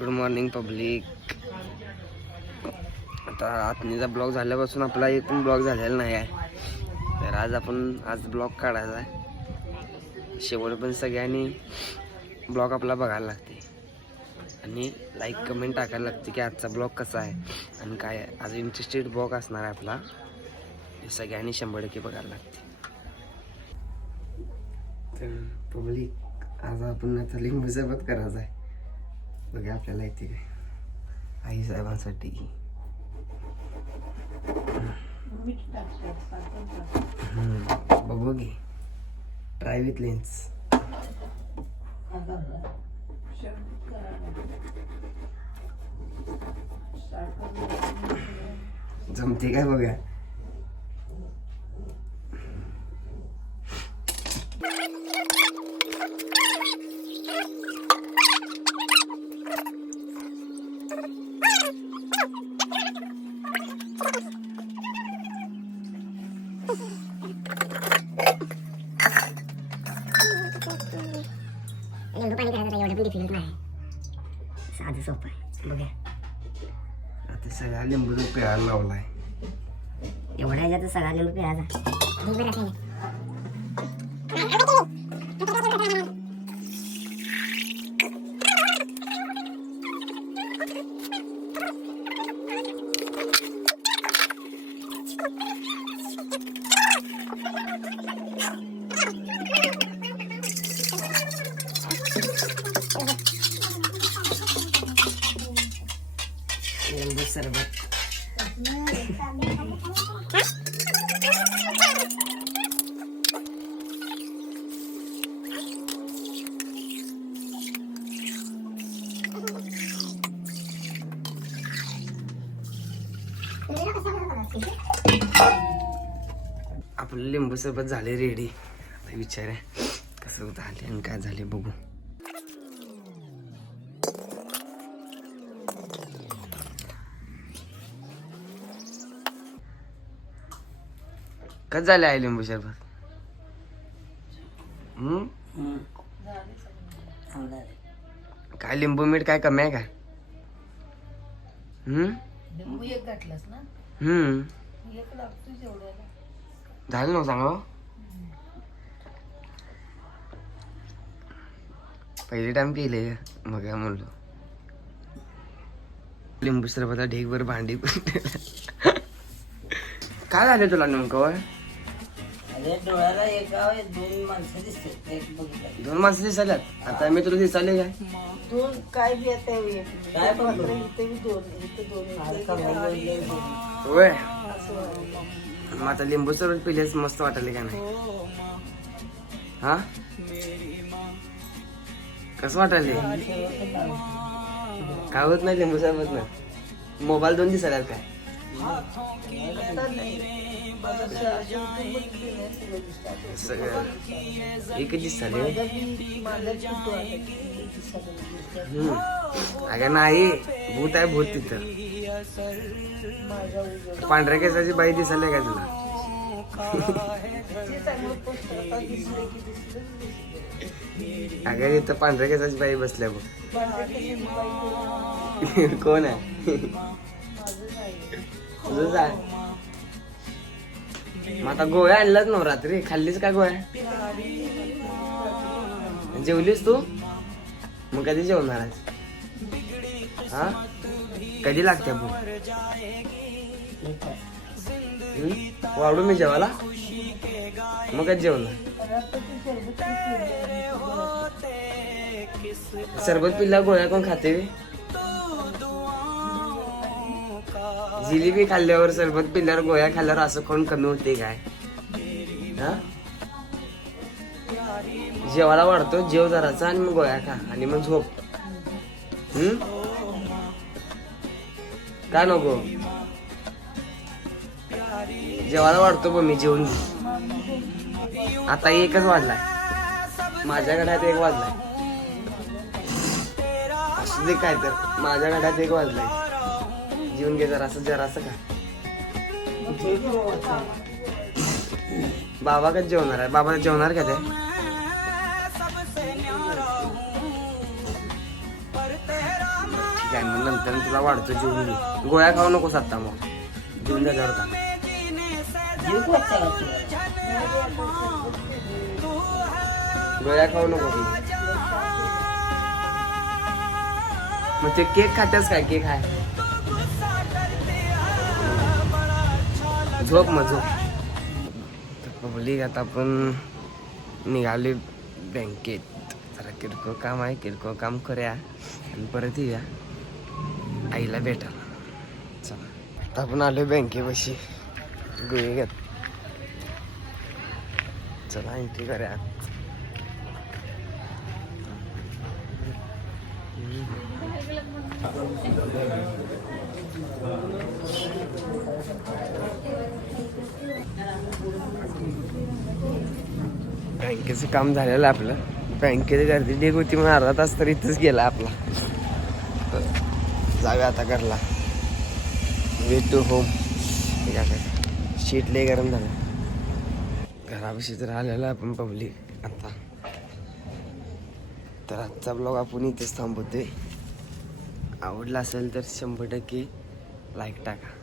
Good morning public. आता आत्मीचा blog झाल्यापासून आपला एक पण ब्लॉग झालेला नाही आहे. तर आज ब्लॉग काढायचा आहे. शेवट पण सगळ्यांनी ब्लॉग आपला बघायला लागते आणि लाईक कमेंट टाकायला लागते की आजचा ब्लॉग कसा आहे आणि काय आहे. आज इंटरेस्टेड ब्लॉग असणार आहे आपला. सगळ्यांनी 100% बघायला लागते. तर पब्लिक आज आपण आता लिंबू सरबत करायचं आहे. बघा आपल्याला येते काय आई साहेबांसाठी. बघू की ट्राय विथ लेन्स जमते काय बघा. लिंबू पाणी करायचं एवढं पण डिफिकल्ट नाही, साधं सोपं आहे. बघा आता सगळ्या लिंबूचा प्यायला लावलाय. एवढ्या ह्याच्यात सगळा लिंबू पिळायचा. लिंबू सरबत आपलं लिंबू सरबत झाले रेडी. आता विचार आहे कसं झाले आणि काय झाले बघू. कसं झाले आहे लिंबू सरबत? काय लिंबू मीठ काय कमी आहे का? लिंबू एक घातलास ना, एक लागतो जेवढ्याला. झालं ना सांगा. पहिली टाइम पिले मग काय म्हणलो. लिंबू सरबता ढेकभर भांडी काय झालं तुला नेमकं? अरे डोळ्याला एक गाव आहे, दोन माणसं दिसतात. एक बघितलं, 2 माणसं दिसाल्यात. आता मी तुला दिसाले काय? दोन काय बी आता काय पण इथे बी दोन, इथे दोन. होय मग आता लिंबू सरबत पिलेच मस्त वाटले का नाही? हा कसं वाटायले? काय होत नाही लिंबू सरबत ना? मोबाईल 2 दिसायला काय? सगळं एकच दिसले. अगं नाही, भूत आहे भूत तिथं. पांढऱ्या केसाची बाई दिसायला काय तुला? अगं इथं पांढऱ्या केसाची बाई बसल्या बघ. कोण आहे? तुझंच आहे. मग आता गोळ्या आणलाच ना रात्री, खाल्लीच का गोळ्या? जेवलीस तू? मग कधी जेवणार आहेस? हा कधी लागते भूक? वाढू मी जेवायला मग कधी जेवणार? सरबत पिल्ला गोळ्या कोण खाते? जिलेबी खाल्ल्यावर सरबत पिल्यावर गोळ्या खाल्ल्यावर असं कोण कमी होते काय? हा जेवायला वाढतो, जेव जराचा आणि मग गोळ्या खा आणि मग झोप. का नको? जेवायला वाढतो बघ मी, जेवून घे. आता 1च वाजलाय, माझ्या घड्यात 1 वाजलाय. असू दे काय तर, माझ्या घड्यात 1 वाजलाय. जेवून घे जरासं का. बाबा कधी जेवणार आहे? बाबा जेवणार का ते? ठीक आहे मग नंतर तुला वाढतो जेवून घे. गोळ्या खाऊ नकोस आता मग जेवून झाल्यावर का जीव कोणता आहे तुला? गोळ्या खाऊ नकोस मग ते केक खात्यास काय केक आहे झोप मग झोप. पब्लिक आता आपण निघाले बँकेत जरा किरकोळ काम आहे किरकोळ काम करूया आणि परत येऊया आईला भेटायला. चला आता आपण आलो बँकेपाशी गोळी घेत. चला एंट्री करूया. बँकेचं काम झालेलं आपलं. बँकेची गर्दी ढीग होती म्हणून अर्धा तास तर इथंच गेला आपला. जाऊया आता घरला. Way to home. शीट लय गरम झालं. घरापाशी तर आलेला आपण पब्लिक आता. तर आजचा ब्लॉग आपण इथेच थांबवतोय. आवडला असेल तर 100% लाईक टाका.